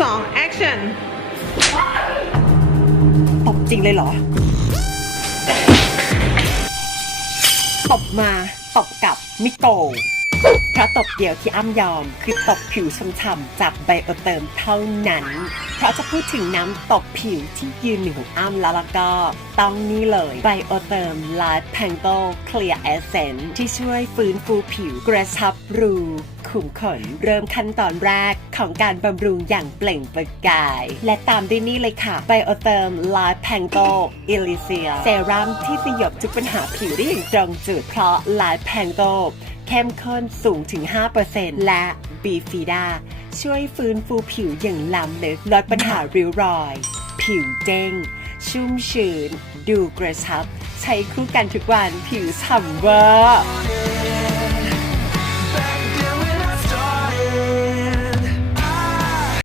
สอง action ตบจริงเลยเหรอ ตบมา ตบกลับไม่โกเพราะตบเดียวที่อ้ำยอม คือตบผิวช่ำๆจากไบโอเติมเท่านั้น เพราะจะพูดถึงน้ำตบผิวที่ยืนหนึ่งของอ้ำแล้วแล้วก็ต้องนี่เลยไบโอเติมไลาดแพงโกเคลียร์เอเซนที่ช่วยฟื้นฟูผิวกระชับรู ขุมขน เริ่มขั้นตอนแรกของการบำรุงอย่างเปล่งประกาย และตามด้วยนี่เลยค่ะไบโอเติมลาแพงโกอิลิเซียเซรั่มที่สยบทุกปัญหาผิวได้อย่างตรงจุดเพราะลาแพงโกเข้มข้นสูงถึง 5%และบีฟีดาช่วยฟื้นฟูผิวอย่างล้ำลึกลดปัญหาริ้วรอย ผิวเด้ง ชุ่มชื้น ดูกระชับ ใช้คู่กันทุกวันผิวฉ่ำเวอร์